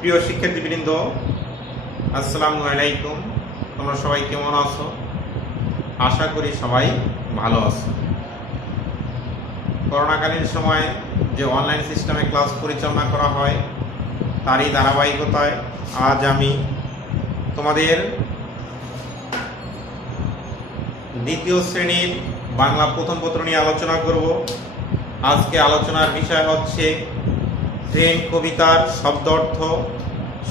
প্রিয় শিক্ষার্থীবৃন্দ, আসসালামু আলাইকুম। তোমরা সবাই কেমন আছো? আশা করি সবাই ভালো আছো। করোনাকালীন সময়ে যে অনলাইন সিস্টেমে ক্লাস পরিচালনা করা হয় তারই ধারাবাহিকতায় আজ আমি তোমাদের দ্বিতীয় শ্রেণীর বাংলা প্রথম পত্র নিয়ে আলোচনা করব। আজকে আলোচনার বিষয় হচ্ছে ট্রেন কবিতার শব্দার্থ,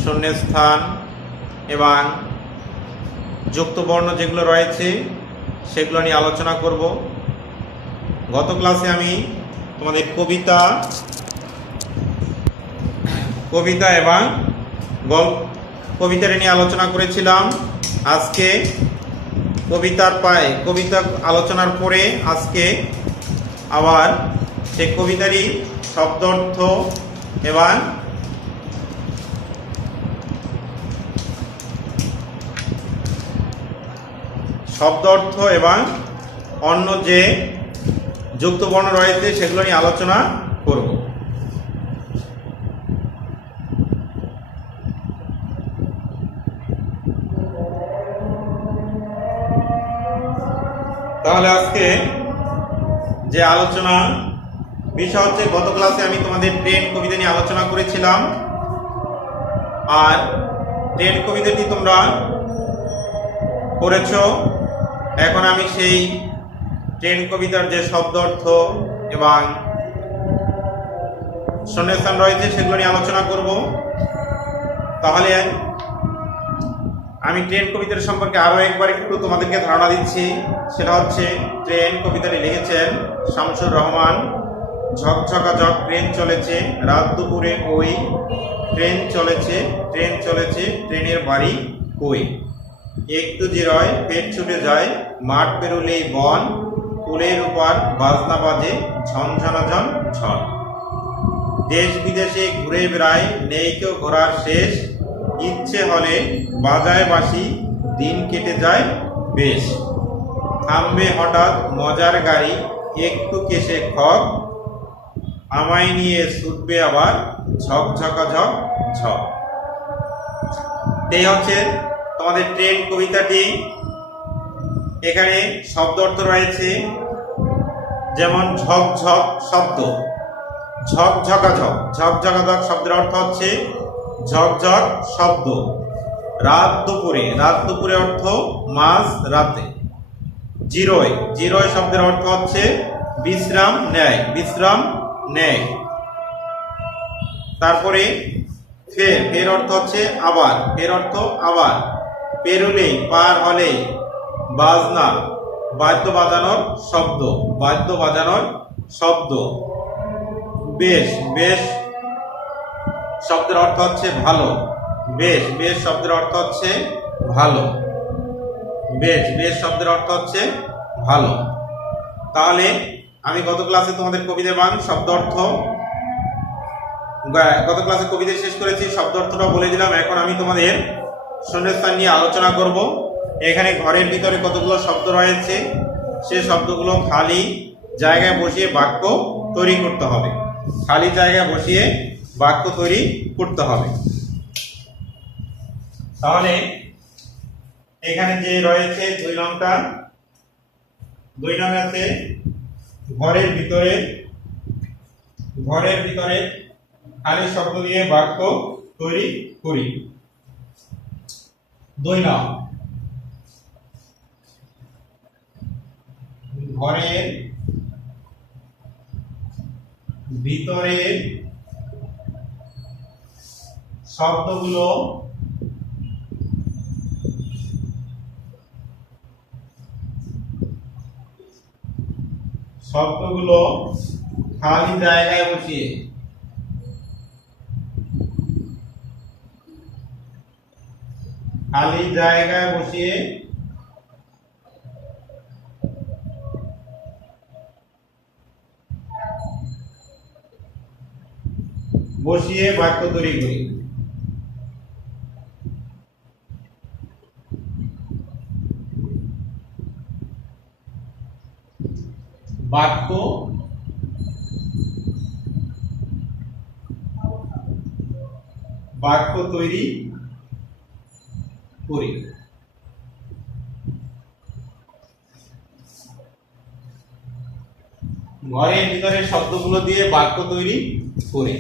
শূন্যস্থান এবং যুক্তবর্ণ যেগুলো রয়েছে সেগুলো নিয়ে আলোচনা করব। গত ক্লাসে আমি তোমাদের কবিতা এবং কবিতাটা নিয়ে আলোচনা করেছিলাম। আজকে কবিতা আলোচনার পরে আজকে আবার সেই কবিতারই শব্দার্থ এবং অন্য যে যুক্তবর্ণ রয়েছে সেগুলো নিয়ে আলোচনা করব। তাহলে আজকে যে আলোচনা বিষয় হচ্ছে, গত ক্লাসে আমি তোমাদের ট্রেন কবিতা নিয়ে আলোচনা করেছিলাম। আর ট্রেন কবিতাটি তোমরা পড়েছ। এখন আমি সেই ট্রেন কবিতার যে শব্দার্থ এবং শূন্যস্থান রয়েছে সেগুলো নিয়ে আলোচনা করব। তাহলে আমি ট্রেন কবিতার সম্পর্কে আরও একবার একটু তোমাদেরকে ধারণা দিচ্ছি। সেটা হচ্ছে, ট্রেন কবিতাটি লিখেছেন শামসুর রহমান। ঝকঝকাঝক ট্রেন চলেছে রাত দুপুরে ওই, ট্রেন চলেছে ট্রেনের বাড়ি কই, একটু জিরয় পেট ছুটে যায়, মাঠ পেরুলেই বন, কুলের উপর বাজনা বাজে ঝনঝনাঝন ঝন, দেশ বিদেশে ঘুরে বেড়ায় নেই কেউ ঘোরার শেষ, ইচ্ছে হলে বাজায় বাঁশি দিন কেটে যায় বেশ, থামবে হঠাৎ মজার গাড়ি একটু কেশে খক, আমায় নিয়ে ছুটবে আবার ঝকঝকাঝক ঝক। এই হচ্ছে তোমাদের ট্রেন কবিতাটি। এখানে শব্দ অর্থ রয়েছে, যেমন ঝকঝক শব্দ, ঝকঝকাঝক শব্দের অর্থ হচ্ছে ঝকঝক শব্দ। রাত দুপুরে অর্থ মাঝ রাতে। জিরোয় শব্দের অর্থ হচ্ছে বিশ্রাম নেয়। তারপরে ফের অর্থ হচ্ছে আবার। পেরুলে পার হলে, বাজনা বাদ্য বাজানোর শব্দ। বেশ শব্দের অর্থ হচ্ছে ভালো। বেশ শব্দের অর্থ হচ্ছে ভালো। বেশ শব্দের অর্থ হচ্ছে ভালো। তাহলে আমি গত ক্লাসে তোমাদের কবিতা এবং গত ক্লাসে কবিতা শেষ করেছি, শব্দ অর্থটা বলে দিলাম। এখন আমি তোমাদের শূন্যস্থান নিয়ে আলোচনা করব। এখানে ঘরের ভিতরে কতগুলো শব্দ রয়েছে, সে শব্দগুলো খালি জায়গায় বসিয়ে বাক্য তৈরি করতে হবে। তাহলে এখানে যে রয়েছে 2 নং আছে ঘরের ভিতরে খালি শব্দ দিয়ে বাক্য তৈরি করি। 2 নং, ঘরের ভিতরে শব্দগুলো খালি জায়গায় বসিয়ে বাক্য তৈরি করি। বাক্য বাক্য তৈরি করি। ঘরের ভিতরে শব্দগুলো দিয়ে বাক্য তৈরি করি।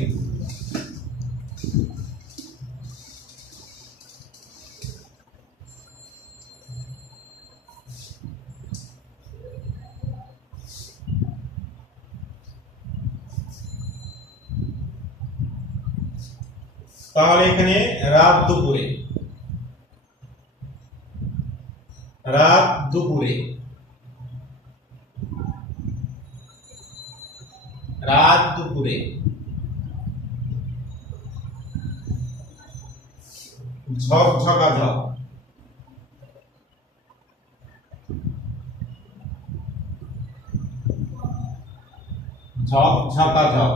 তাহলে এখানে রাত দুপুরে, রাত দুপুরে, রাত দুপুরে, ঝকঝকা ঝক, ঝকঝকা ঝক,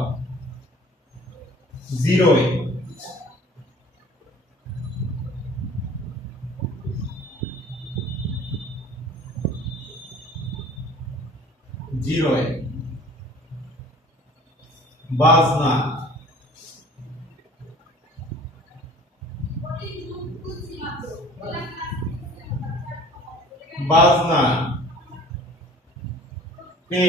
জিরোয়, জিরোয়, বাজনা, বাজনা, পে,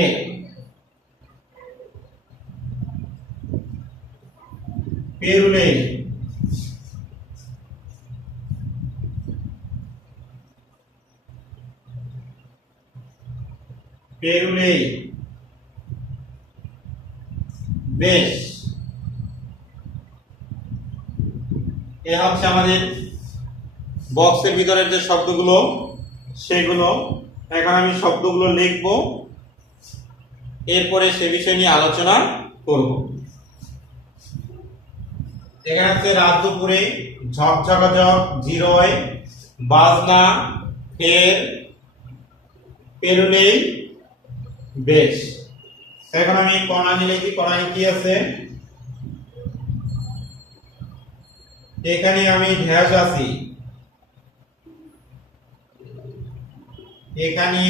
পেরুলে, পেরুলে, বেশ। এ হচ্ছে আমাদের বক্সের ভিতরের যে শব্দগুলো সেগুলো। এখন আমি শব্দগুলো লিখব, এরপরে সে বিষয় নিয়ে আলোচনা করব। এখানে আছে রাত দুপুরে, ঝকঝকা ঝক, জিরোয়, বাজনা, ফের, পেরুলেই, বেশ। এখন আমি কণানি লিখি। কণানি কি আছে? এখানে আমি ঢ্যাশ আছি, এখানে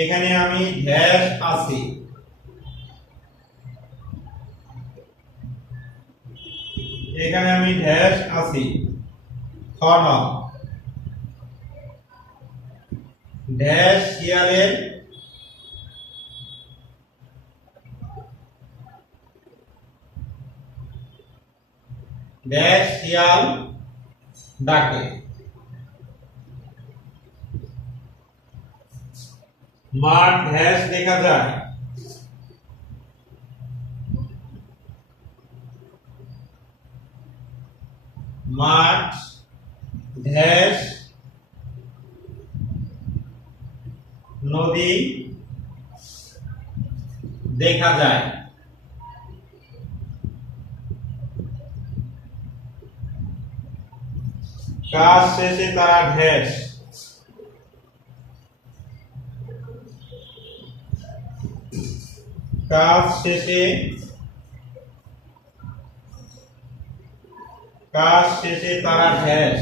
এখানে আমি ঢ্যাশ আছি, এখানে আমি ঢ্যাশ আছি। খন ঢ্যাশ শিয়ালের ঢ্যাশ শিয়াল ডাকে। মাঠ ঢ্যাশ দেখা যায়, মাঠ ঢ্যাশ নদী দেখা যায়। কাজ শেষে তারা ঢ্যাশ, কাজ শেষে তারা ঢ্যাশ।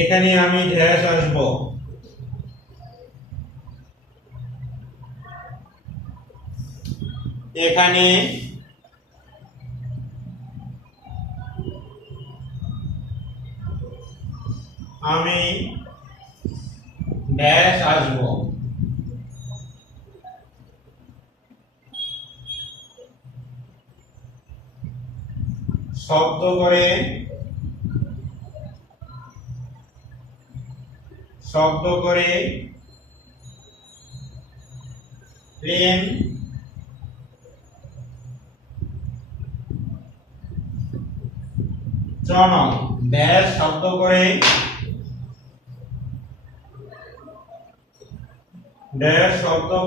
এখানে আমি ঢ্যাশ আসব, এখানে আমি ড্যাশ আসব। শব্দ করে ট্রেন চলন। ড্যাশ শব্দ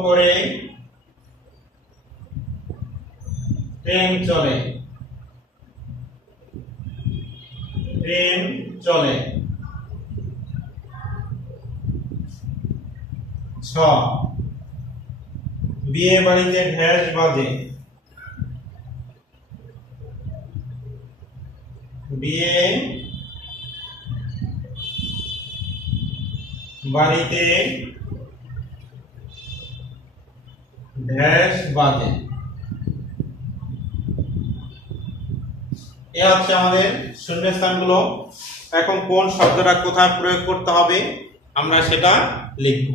করে ট্রেন চলে, ট্রেন চলে। ছ বিয়ে বাড়িতে ঢ্যাশ বাজে, বিয়ে বাড়িতে ড্যাশ বাজে। এ হচ্ছে আমাদের শূন্যস্থানগুলো। এখন কোন শব্দটা কোথায় প্রয়োগ করতে হবে আমরা সেটা লিখব।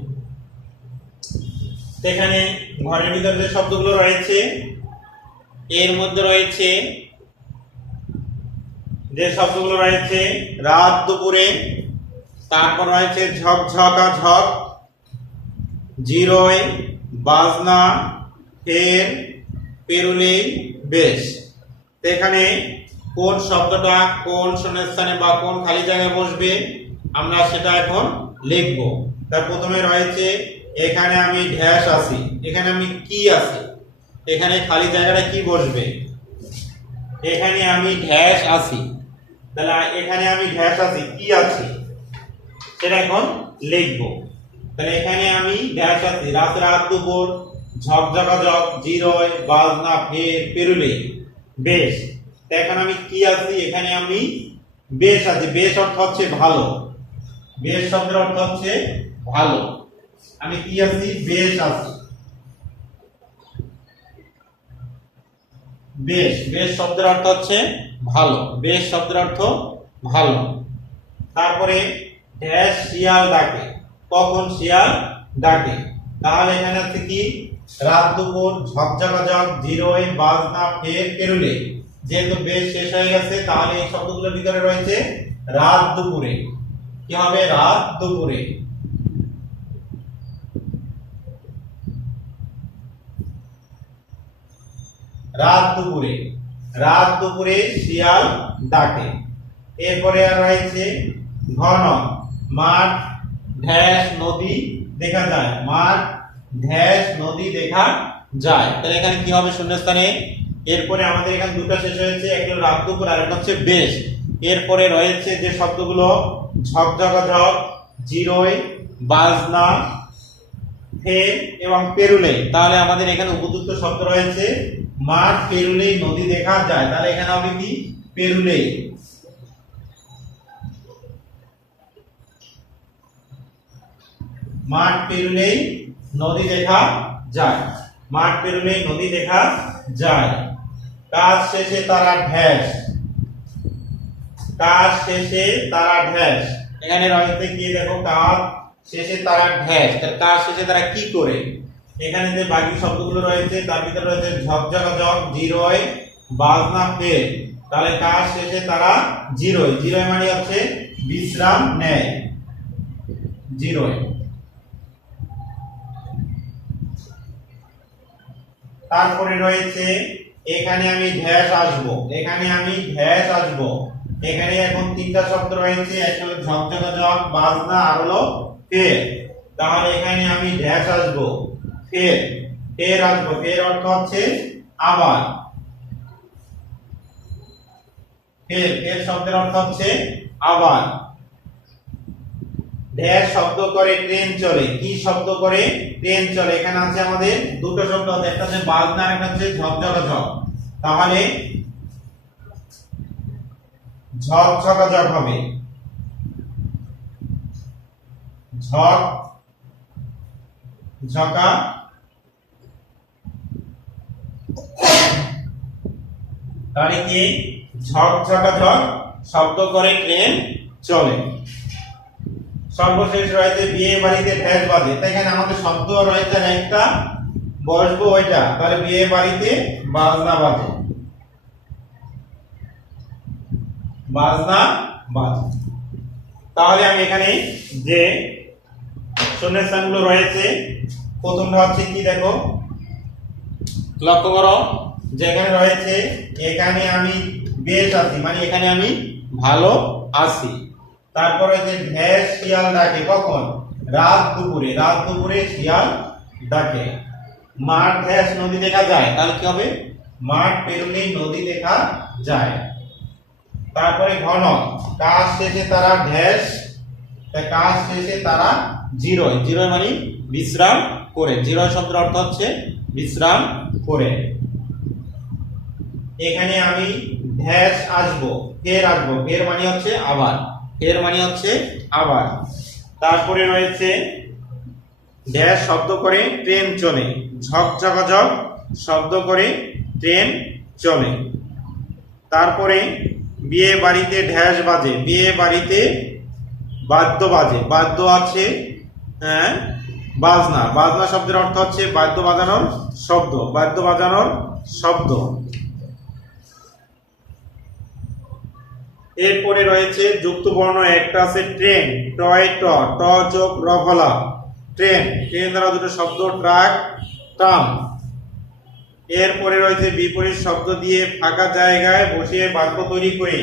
এখানে ঘরের ভিতরে যে শব্দগুলো রয়েছে এর মধ্যে রয়েছে যে শব্দগুলো রয়েছে রাত দুপুরে, তারপর রয়েছে ঝকঝকা ঝক, জিরোয়, বাজনা, ফের, পেরুলেই, বেশ। এখানে কোন শব্দটা কোন শূন্যস্থানে বা কোন খালি জায়গায় বসবে আমরা সেটা এখন লিখব। তার প্রথমে রয়েছে এখানে আমি ড্যাশ আছি, এখানে আমি কি আছি, এখানে খালি জায়গাটা কি বসবে, এখানে আমি ড্যাশ আছি, তাহলে এখানে আমি ড্যাশ আছি কি আছি সেটা এখন লিখব। তাহলে এখানে আমি ড্যাশ আছি রাত দুপুর, ঝকঝকা ঝক, জিরোয়, বাজনা, ফের, পেরুলে, বেশ। এখন আমি কি আছি, এখানে আমি বেশ আছি। বেশ অর্থ হচ্ছে ভালো, বেশ শব্দের অর্থ হচ্ছে ভালো। আমি কি আছি, বেশ আছি। বেশ, বেশ শব্দের অর্থ হচ্ছে ভালো, বেশ শব্দের অর্থ ভালো। তারপরে ড্যাশ শিয়াল ডাকে, কখন শিয়াল ডাকে, তাহলে এখানে আছে কি রাত দুপুর, ঝকঝকা ঝক, জিরোয়, বাজনা, ফের, পেরুলে। যেহেতু বেশ শেষ হয়ে গেছে তাহলে এই শব্দগুলোর ভিতরে রয়েছে রাত দুপুরে। কি হবে, রাত দুপুরে। রাত দুপুরে, রাত দুপুরে শিয়াল ডাকে। এরপরে আর রয়েছে ঘন, মাঠ, ড্যাশ নদী দেখা যায়, মাঠ, ড্যাশ নদী দেখা যায়। তাহলে এখানে কি হবে শূন্যস্থানে। এরপরে আমাদের এখানে দুটো শেষ হয়েছে, একটা রাত দুপুর আর একটা হচ্ছে বেশ। এরপরে রয়েছে যে শব্দগুলো ঝকঝকা ঝক, জিরোয়, বাজনা, ফের এবং পেরুলে। তাহলে আমাদের এখানে উপযুক্ত শব্দ রয়েছে মাঠ, পেরুলে, নদী দেখা যায়। তাহলে এখানে হবে কি পেরুলে। মাঠ পেরুলে নদী দেখা যায়, মাঠ পেরুলে নদী দেখা যায়। কাজ শেষে তারা ঢ্যাস, কাজ শেষে তারা ঢ্যাস। এখানে রয়েছে কি দেখো, কাজ শেষে তারা ঢ্যাস। কাজ শেষে তারা কি করে, এখানে যে বাকি শব্দগুলো রয়েছে তার ভিতরে রয়েছে ঝকঝকা ঝক, জিরোয়, বাজনা, ফের। তাহলে কাজ শেষে তারা জিরোয়, জিরোয় মানে হচ্ছে বিশ্রাম নেয়, জিরোয়। তারপরে রয়েছে এখানে আমি ঢ্যাস আসবো, এখানে আমি ঢ্যাস আসবো। এখানে এখন তিনটা শব্দ রয়েছে, একটা হলো ঝকঝকা ঝক, বাজনা আর হলো ফের। তাহলে এখানে আমি ঢ্যাস আসবো, ফের, ফের আসবো। ফের অর্থ হচ্ছে আবার, ফের, ফের শব্দের অর্থ হচ্ছে আবার। ড্যাশ শব্দ করে ট্রেন চলে, কি শব্দ করে ট্রেন চলে। এখানে আছে আমাদের দুটো শব্দ, একটা হচ্ছে বাজনা আর একটা হচ্ছে ঝকঝকা ঝক। তাহলে ঝকঝকা ঝক হবে, ঝক ঝকা তাহলে কি ঝকঝকা ঝক শব্দ করে ট্রেন চলে। সর্বশেষ রয়েছে বিয়ে বাড়িতে ঢ্যাস বাজে। তাই এখানে আমাদের শব্দ রয়েছে একটা, বসবো ওইটা। তাহলে বিয়ে বাড়িতে বাজনা বাজে, বাজনা বাজে। তাহলে আমি এখানে যে শূন্যস্থানগুলো রয়েছে প্রথমটা হচ্ছে কি দেখো, লক্ষ্য করো যে এখানে রয়েছে এখানে আমি বেশ আছি, মানে এখানে আমি ভালো আছি। তারপরে যে ঢ্যাস শিয়াল ডাকে, কখন, রাত দুপুরে, রাত দুপুরে শিয়াল ডাকে। মাঠ ঢ্যাস নদী দেখা যায়, তাহলে কি হবে মাঠ পেরুলে নদী দেখা যায়। তারপরে ঘন, কাজ শেষে তারা ঢ্যাস, কাজ শেষে তারা জিরোয়, জিরোয় মানে বিশ্রাম করে, জিরোয় শব্দের অর্থ হচ্ছে বিশ্রাম করে। এখানে আমি ঢ্যাস আসবো, ফের আসবো, ফের মানে হচ্ছে আবার, ফের মানে হচ্ছে আবার। তারপরে রয়েছে ড্যাশ শব্দ করে ট্রেন চলে, ঝক ঝকাঝক শব্দ করে ট্রেন চলে। তারপরে বিয়ে বাড়িতে ঢ্যাস বাজে, বিয়ে বাড়িতে বাদ্য বাজে, বাদ্য আছে হ্যাঁ বাজনা, বাজনা শব্দের অর্থ হচ্ছে বাদ্য বাজানোর শব্দ, বাদ্য বাজানোর শব্দ। এরপরে রয়েছে যুক্ত বর্ণ, একটা আছে ট্রেন, টয় ট, ট যোগ র ফলা, ট্রেন, ট্রেন দ্বারা দুটো শব্দ ট্রাক, ট্রাম। এরপরে রয়েছে বিপরীত শব্দ দিয়ে ফাঁকা জায়গায় বসিয়ে বাক্য তৈরি করে।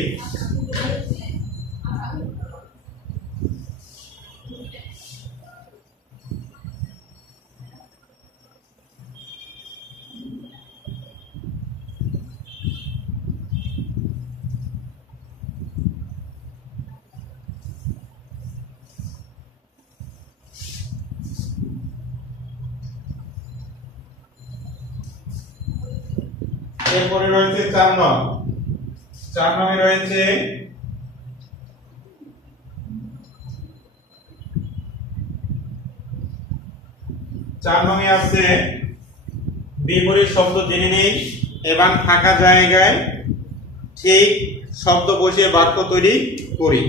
এরপরে রয়েছে 4 নং, 4 নং রয়েছে আছে বিপরীত শব্দ জেনে নেই এবং ফাঁকা জায়গায় ঠিক শব্দ বসিয়ে বাক্য তৈরি করি।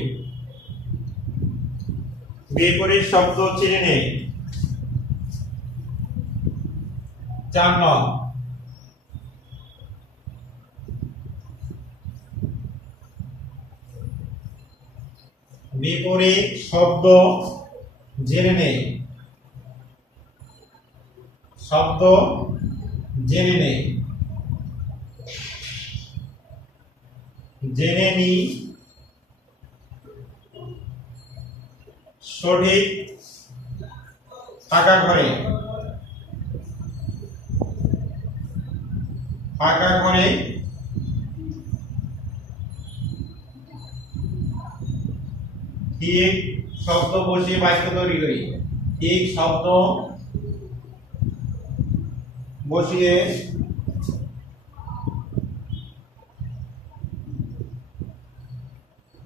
বিপরীত শব্দ চিনে নেই। 4 নং বিপরীত শব্দ জেনে নেই, শব্দ জেনে নেই, জেনে নি, সঠিক, ফাঁকা ঘরে, ফাঁকা ঘরে, ঠিক শব্দ বসিয়ে বাক্য তৈরি করি, ঠিক শব্দ বসিয়ে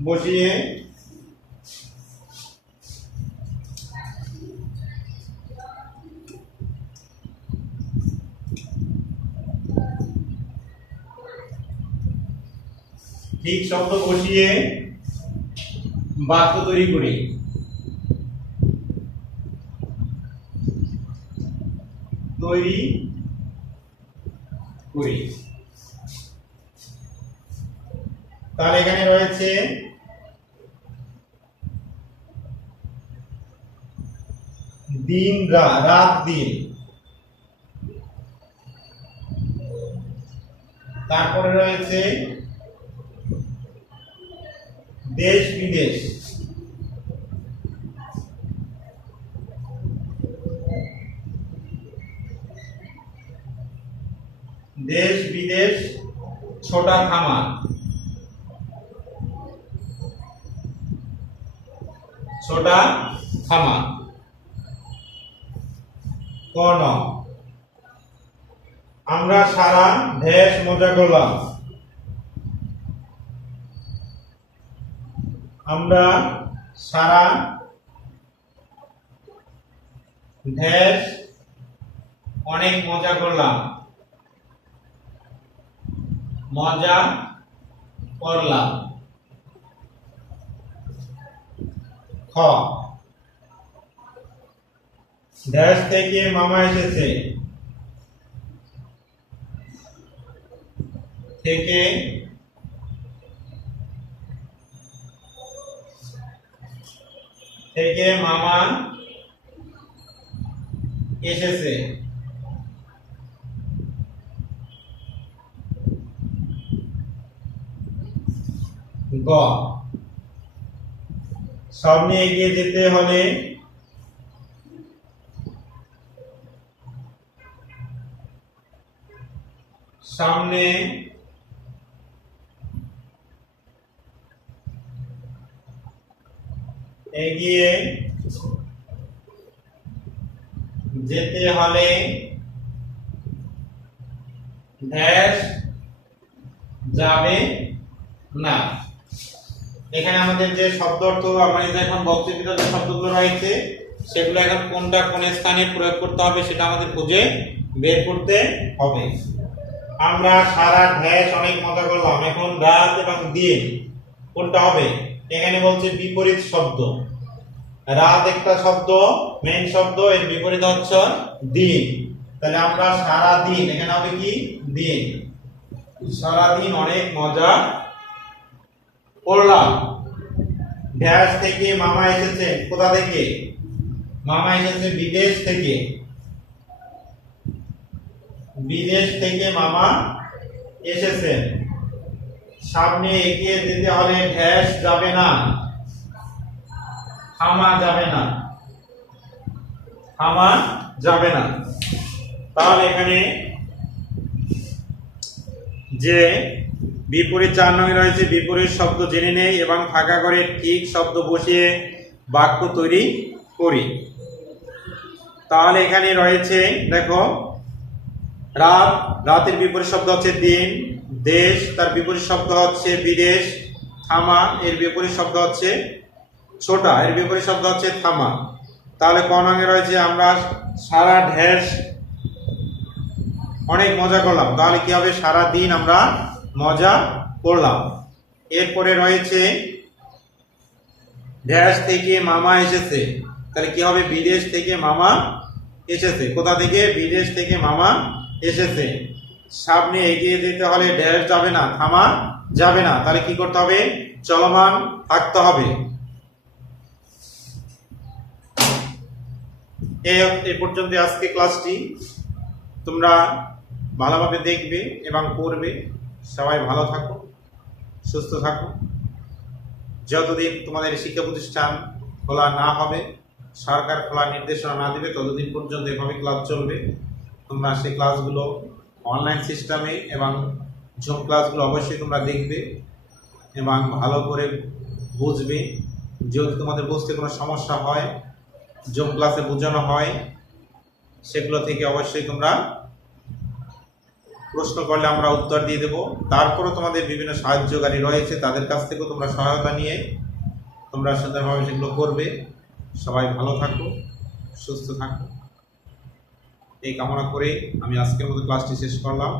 বসিয়ে ঠিক শব্দ বসিয়ে বাক্য তৈরি করি। তৈরি করি। তাহলে এখানে রয়েছে দিন রাত দিন, তারপরে রয়েছে দেশ বিদেশ, দেশ বিদেশ, ছোটা থামা, ছোটা থামা। কোন আমরা সারা দেশ মজা করলাম, আমরা সারা দেশ অনেক মজা করলাম, মজা করলাম। খ দেশ থেকে মামা এসেছে, থেকে থেকে মামা এসেছে। গ সামনে এগিয়ে যেতে হলে সামনে এগিয়ে যেতে হলে ড্যাশ যাবে না। এখানে আমাদের যে শব্দ অর্থ, আমরা যে এখন বক্তৃতার যে শব্দগুলো রয়েছে সেগুলো এখন কোনটা কোন স্থানে প্রয়োগ করতে হবে সেটা আমাদের খুঁজে বের করতে হবে। আমরা সারা ড্যাশ অনেক মজা করলাম, এখন রাত এবং দিন কোনটা হবে? এখানে বলছে বিপরীত শব্দ। রাত একটা শব্দ, মেইন শব্দ, এর বিপরীত হচ্ছে দিন। তাহলে আমরা সারা দিন, এখানে হবে কি? দিন। সারা দিন অনেক মজা করলাম। ড্যাশ থেকে মামা এসেছেন। কোথা থেকে? মামা এসেছে বিদেশ থেকে। বিদেশ থেকে মামা এসেছেন। সামনে এগিয়ে যেতে হলে ড্যাশ যাবে না, থামা যাবে না, থামা যাবে না। তাহলে এখানে যে বিপরীত 4 নং রয়েছে, বিপরীত শব্দ জেনে নেই এবং ফাঁকা করে ঠিক শব্দ বসিয়ে বাক্য তৈরি করি। তাহলে এখানে রয়েছে, দেখো, রাত, রাতের বিপরীত শব্দ হচ্ছে দিন। দেশ, তার বিপরীত শব্দ হচ্ছে বিদেশ। থামা, এর বিপরীত শব্দ হচ্ছে ছোটা, এর বিপরীত শব্দ হচ্ছে থামা। তাহলে ক নং এ রয়েছে আমরা সারা ড্যাশ অনেক মজা করলাম। তাহলে কি হবে? সারা দিন আমরা মজা করলাম। এরপরে রয়েছে ড্যাশ থেকে মামা এসেছে। তাহলে কি হবে? বিদেশ থেকে মামা এসেছে। কোথা থেকে? বিদেশ থেকে মামা এসেছে। সামনে এগিয়ে যেতে হলে ড্যাশ যাবে না, থামা যাবে না। তাহলে কি করতে হবে? চলমান থাকতে হবে। এই পর্যন্ত আজকে ক্লাসটি। তোমরা ভালোভাবে দেখবে এবং পড়বে। সবাই ভালো থাকো, সুস্থ থাকো। যতদিন তোমাদের শিক্ষা প্রতিষ্ঠান খোলা না হবে, সরকার খোলার নির্দেশনা না দেবে, ততদিন পর্যন্ত এভাবে ক্লাস চলবে। তোমরা সেই ক্লাসগুলো অনলাইন সিস্টেমে এবং জুম ক্লাসগুলো অবশ্যই তোমরা দেখবে এবং ভালো করে বুঝবে। যদি তোমাদের বুঝতে কোনো সমস্যা হয়, জুম ক্লাসে বোঝানো হয়, সেগুলো থেকে অবশ্যই তোমরা প্রশ্ন করলে আমরা উত্তর দিয়ে দেব। তারপরও তোমাদের বিভিন্ন সাহায্যকারী রয়েছে, তাদের কাছ থেকেও তোমরা সহায়তা নিয়ে তোমরা সুন্দরভাবে সেগুলো করবে। সবাই ভালো থাকো, সুস্থ থাকো, এই কামনা করে আমি আজকের মতো ক্লাসটি শেষ করলাম।